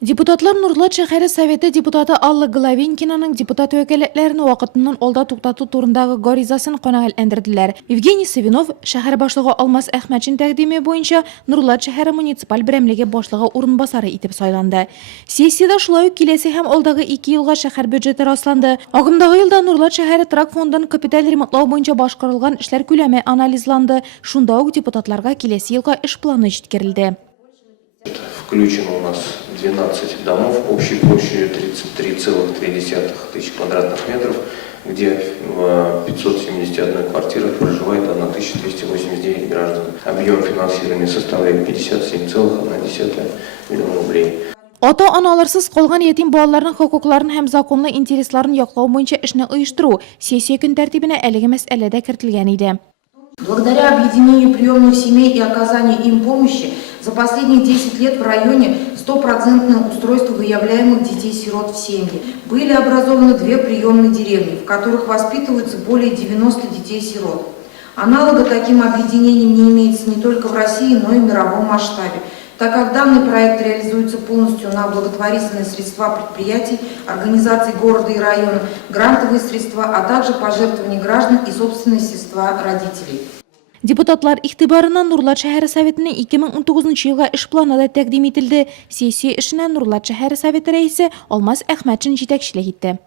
Депутатлар Нурлат шәһәре советы депутаты Алла Головенькинаның депутат вәкаләтләрен вакытыннан алда туктату турындагы гаризасын канәгатьләндерделәр. Евгений Савинов шәһәр башлыгы Алмаз Әхмәтшин тәкъдиме буенча Нурлат шәһәре муниципаль берәмлеге башлыгы урынбасары итеп сайланды. Сессияда шулай ук киләсе һәм алдагы 2 елга шәһәр бюджеты расланды. Агымдагы елда Нурлат шәһәре трак фондын капиталь ремонтлау буенча башкарылган эшләр күләме анализланды. Шунда ук депутатларга киләсе елга эш планы җиткерелде. Включено у нас 12 домов общей площадью 33,3 тысяч квадратных метров, где в 571 квартирах проживает 1289 граждан. Объем финансирования составляет 57,1 миллиона рублей. Ата-аналарсыз калган ятим балаларның хокукларын һәм законлы интересларын яклау буенча эшне оештыру сессия көн тәртибенә әлеге мәсьәләдә кертелгән иде. Благодаря объединению приемных семей и оказанию им помощи, за последние 10 лет в районе 100% устройство выявляемых детей-сирот в семьи. Были образованы 2 приемные деревни, в которых воспитываются более 90 детей-сирот. Аналога таким объединениям не имеется не только в России, но и в мировом масштабе, так как данный проект реализуется полностью на благотворительные средства предприятий, организаций города и района, грантовые средства, а также пожертвования граждан и собственные средства родителей. Депутатлар игътибарына Нурлат шәһәре советының 2019 елга эш планы да тәкъдим ителде. Сессия эшенә Нурлат шәһәре советы рәисе Алмаз Әхмәтшин җитәкчелек итте.